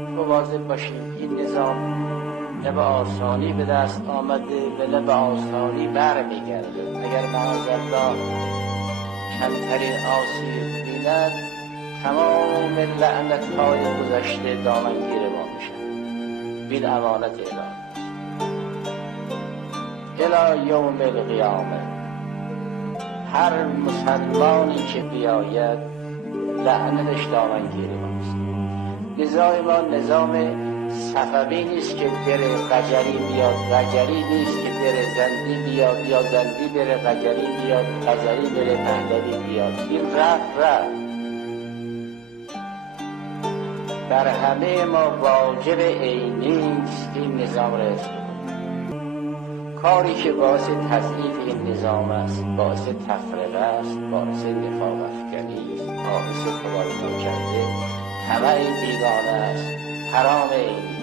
مواظب باشیم این نظام نه به آسانی به دست آمده و نه به آسانی برمیگرده. اگر معاذالله کمترین آسیب بیند تمام لعنت‌های گذشته دامنگیر ما میشن. بین امانت الی یوم القیامه هر مسلمانی که بیاید لعنتش دامنگیر ماست. نظام ما نظام صفوی نیست که بره قجری بیاد، قجری نیست که بره زندی بیاد یا زندی بره قجری بیاد، قجری بره پهلوی بیاد. این رفت بر همه ما واجب عینی است این نظام را حفظ کنیم. کاری که باعث تضعیف این نظام است، باعث تفرقه است، باعث نفاق افکنی است، باعث خدای ناکرده طمع بیگانه است، حرام عینی.